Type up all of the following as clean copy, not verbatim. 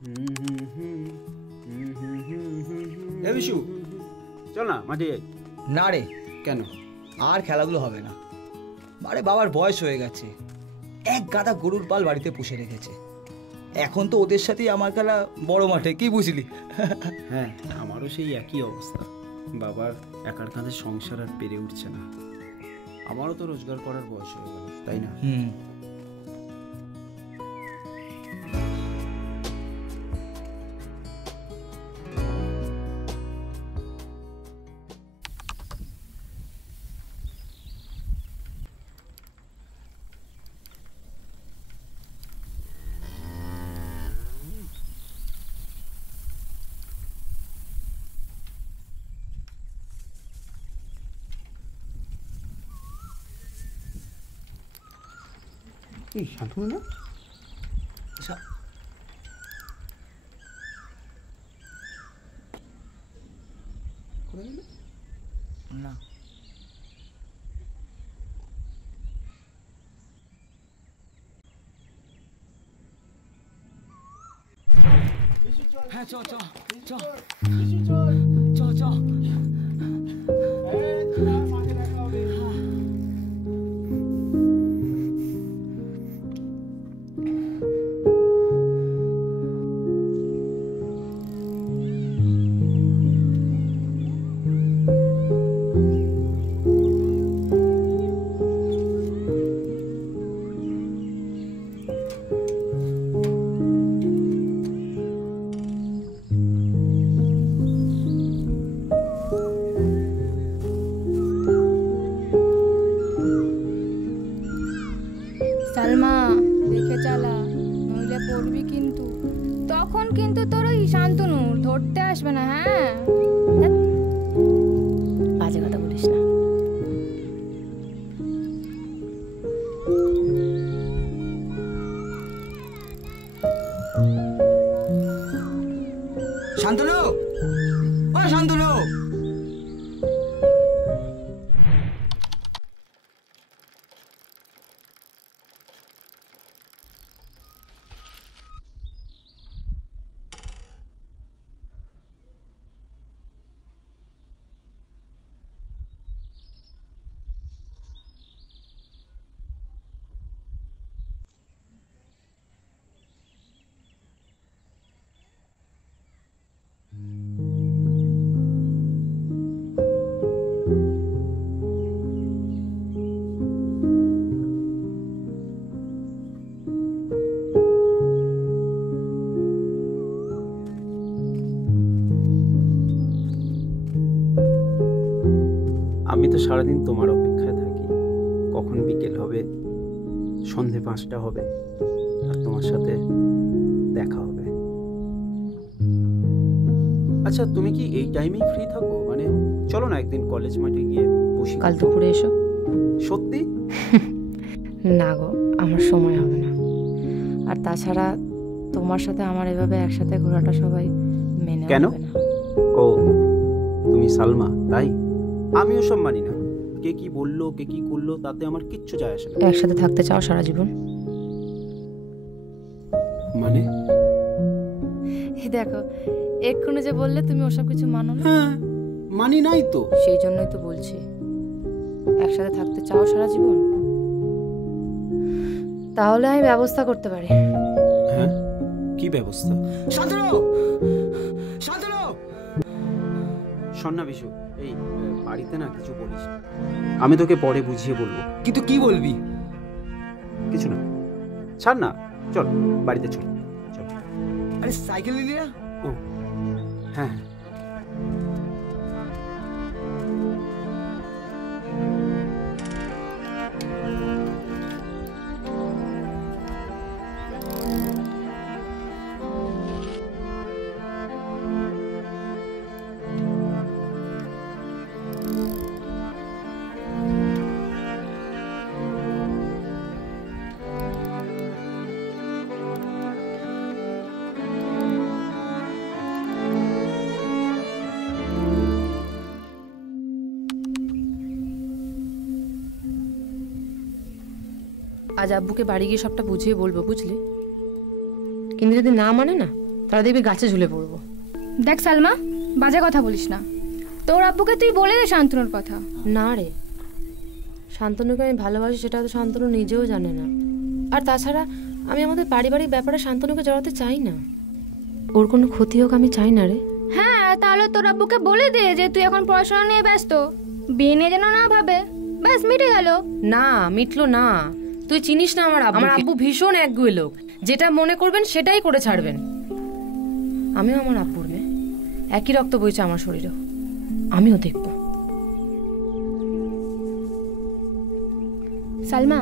এ বিশু, চল না মাঠে যাই। না রে, কেন? আর খেলাধুলো হবে না। আরে বাবার বয়স হয়ে গেছে, এক গাদা গরুর পাল বাড়িতে পুষে রেখেছে। এখন তো ওদের সাথেই আমার খেলা বড় মাঠে, কি বুঝলি? হ্যাঁ, আমারও সেই একই অবস্থা। বাবার একার কাঁধে সংসার আর পেরে উঠছে না। আমারও তো রোজগার করার বয়স হয়ে গেল, তাই না? এই শান্তনু না? না, হ্যাঁ চ চ চ চ চ। সালমা, দেখে চালা, নইলে পড়বি কিন্তু। তখন কিন্তু তোর ওই শান্তনু ধরতে আসবে না। হ্যাঁ, বাজে কথা বলিস না। শান্তনু, ও শান্তনু। আমি তো সারাদিন তোমার অপেক্ষায় থাকি, কখন বিকেল হবে, সন্ধে 5টা হবে আর তোমার সাথে দেখা হবে। আচ্ছা, তুমি কি এই টাইমেই ফ্রি থাকো? মানে চলো না একদিন কলেজ মাঠে গিয়ে বসি। কাল দুপুরে এসো। সত্যি? না গো, আমার সময় হবে না। আর তাছাড়া তোমার সাথে আমার এভাবে একসাথে ঘোরাটা সবাই মেনে কেন? নেবে না। ও, তুমি সালমা, তাই? আমি ওসব মানি না। কে কি বললো, কে কি করলো, তাতে আমার কিচ্ছু যায় আসে না। একসাথে থাকতে চাও সারা জীবন? মানে? এই দেখো, এক্ষুনি যে বললে তুমি ওসব কিছু মানো না। হ্যাঁ, মানি নাই তো। সেই জন্যই তো বলছি, একসাথে থাকতে চাও সারা জীবন? তাহলে আমি ব্যবস্থা করতে পারি। হ্যাঁ, কি ব্যবস্থা? শান্তনু, শান্তনু। শোন না বিশু, এই বাড়িতে না কিছু বলিস। আমি তোকে পরে বুঝিয়ে বলবো। কিন্তু কি বলবি? কিছু না, ছাড় না, চল বাড়িতে চল। চল। আরে সাইকেল নিলি না? ও হ্যাঁ, আজ আব্বুকে বাড়ি গিয়ে সবটা বুঝিয়ে বলবো, বুঝলি? কিন্তু যদি না মানে না, তাহলে দেখবি গাছে ঝুলে পড়বো। দেখ সালমা, বাজে কথা বলিস না। তোর আব্বুকে তুই বলে দে শান্তনুর কথা। না রে, শান্তনুকে আমি ভালোবাসি সেটা তো শান্তনু নিজেও জানে না। আর তাছাড়া আমি আমাদের পারিবারিক ব্যাপারে শান্তনুকে জড়াতে চাই না। ওর কোনো ক্ষতি হোক আমি চাই না রে। হ্যাঁ, তাহলে তোর আব্বুকে বলে দে যে তুই এখন পড়াশোনা নিয়ে ব্যস্ত, বিয়ে নিয়ে যেন না ভাবে। ব্যাস, মিটে গেল। না, মিটলো না। তুই চিনিস না আমার আব্বু। আমার আব্বু ভীষণ একগুঁয়ে লোক, যেটা মনে করবেন সেটাই করে ছাড়বেন। আমিও আমার আব্বুর মেয়ে, একই রক্ত বইছে আমার শরীরেও, আমিও দেখব। সালমা,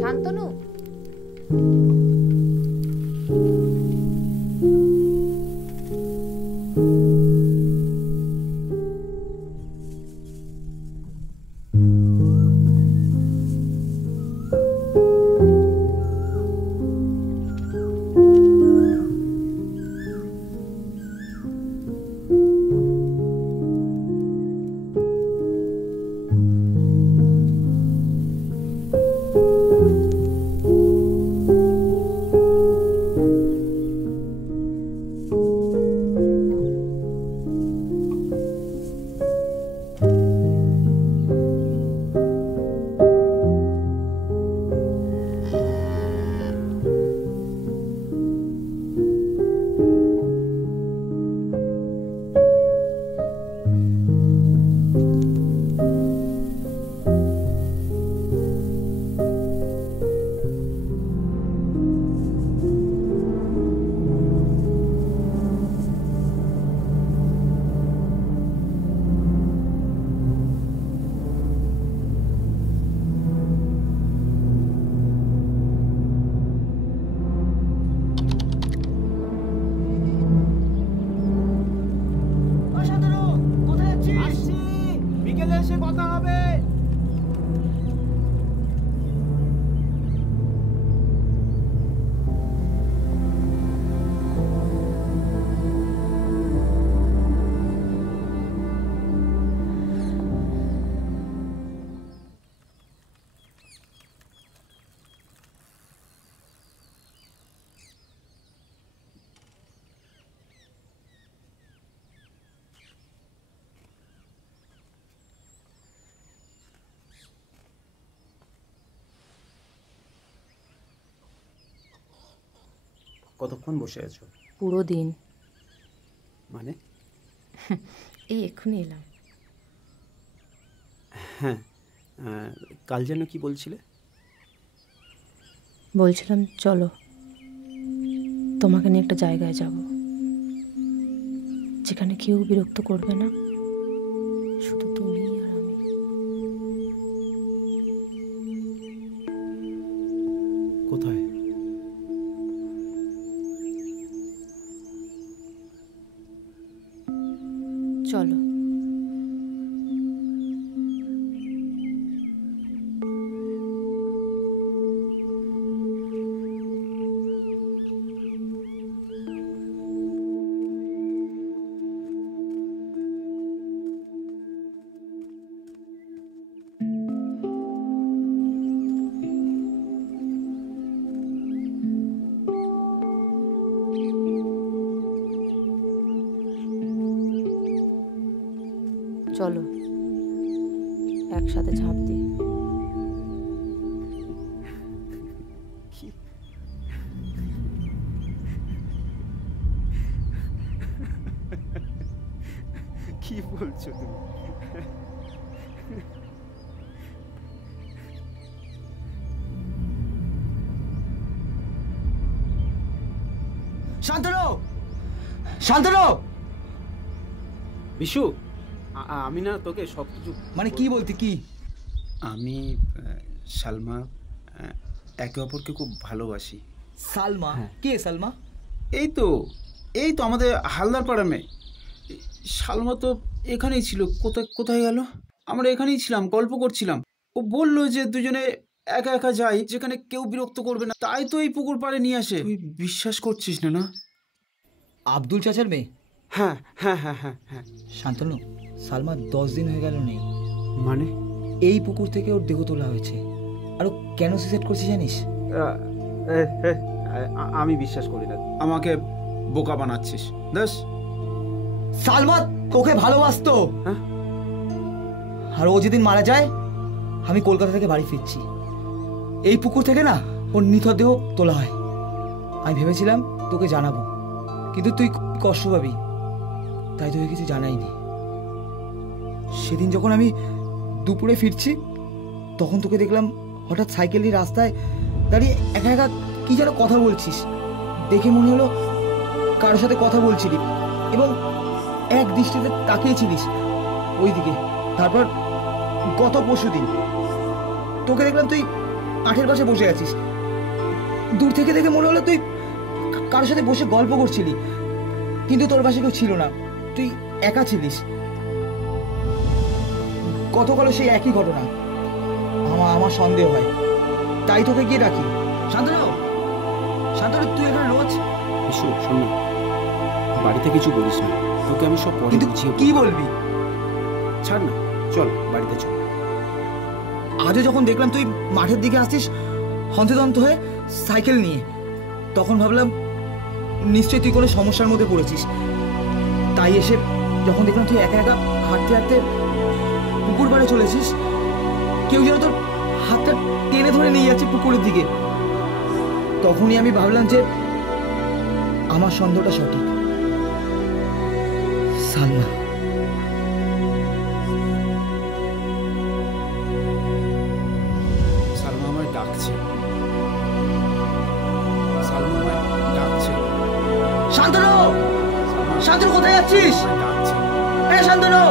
শান্তনু, বিকেলে এসে কথা হবে। কতক্ষণ বসে আছো? পুরো দিন। মানে? এই এক্ষুনি এলাম। হ্যাঁ, কাল যেন কি বলছিলে? বলছিলাম চলো, তোমাকে নিয়ে একটা জায়গায় যাব, যেখানে কেউ বিরক্ত করবে না, শুধু তুমি আর আমি। কোথায়? চলো। চলো একসাথে ঝাঁপ দিই। কি বলছো তুমি? শান্তনু, শান্তনু! বিশু, আমি না তোকে সব কিছু মানে কি বলতি? কি? আমি সালমা একে অপরকে খুব ভালোবাসি। সালমা? কে সালমা? এই তো আমাদের হালদার পাড়া মেয়ে। সালমা তো এখানেই ছিল। কোথায় গেল? আমরা এখানেই ছিলাম, গল্প করছিলাম। ও বললো যে দুজনে একা একা যাই, যেখানে কেউ বিরক্ত করবে না। তাই তো এই পুকুর পাড়ে নিয়ে আসে। তুই বিশ্বাস করছিস না? না, আব্দুল চাচার মেয়ে? হ্যাঁ হ্যাঁ হ্যাঁ হ্যাঁ হ্যাঁ। শান্তনু, সালমা 10 দিন হয়ে গেল নেই। মানে? এই পুকুর থেকে ওর দেহ তোলা হয়েছে। আর ও কেন সুইসাইড করছে জানিস? আমি বিশ্বাস করি না। আমাকে বোকা বানাচ্ছিস। দাস, সালমা তোকে ভালোবাসতো। হ্যাঁ? আর ও যেদিন মারা যায়, আমি কলকাতা থেকে বাড়ি ফিরছি। এই পুকুর থেকে না ওর মৃতদেহ তোলা হয়। আমি ভেবেছিলাম তোকে জানাবো, কিন্তু তুই কষ্ট পাবি, তাই তোকে কিছু জানাইনি। সেদিন যখন আমি দুপুরে ফিরছি, তখন তোকে দেখলাম হঠাৎ সাইকেল নিয়ে রাস্তায় দাঁড়িয়ে একা একা কি যেন কথা বলছিস। দেখে মনে হলো কারোর সাথে কথা বলছিলি এবং এক দৃষ্টিতে তাকিয়েছিলিস ওই দিকে। তারপর গত পরশুদিন তোকে দেখলাম তুই কাঠের পাশে বসে আছিস। দূর থেকে দেখে মনে হলো তুই কারোর সাথে বসে গল্প করছিলি, কিন্তু তোর পাশে কেউ ছিল না, তুই একা ছিলিস। গতকালও সেই একই ঘটনা। আমার সন্দেহ হয়, তাই তোকে গিয়ে ডাকি। শান্তনু, শান্তনু, তুই এখানে রোজ? বিশু শোন না, বাড়িতে কিছু বলিস না। তোকে আমি সব পরে কিন্তু বুঝিয়ে কি বলবি? ছাড় না, চল বাড়িতে চল। আজও যখন দেখলাম তুই মাঠের দিকে আসছিস হন্তদন্ত হয়ে সাইকেল নিয়ে, তখন ভাবলাম নিশ্চয়ই তুই কোনো সমস্যার মধ্যে পড়েছিস। তাই এসে যখন দেখলাম তুই একা একা হাঁটতে হাঁটতে পুকুর পাড়ে চলেছিস, কেউ যেন তোর হাতটা টেনে ধরে নিয়ে যাচ্ছে পুকুরের দিকে, তখনই আমি ভাবলাম যে আমার সন্দেহটা সঠিক। সালমা। সালমা আমায় ডাকছে। সালমা আমায় ডাকছে। শান্তনু, সালমা শান্তনু কোথায় যাচ্ছিস? আমায় ডাকছে। শান্তনু!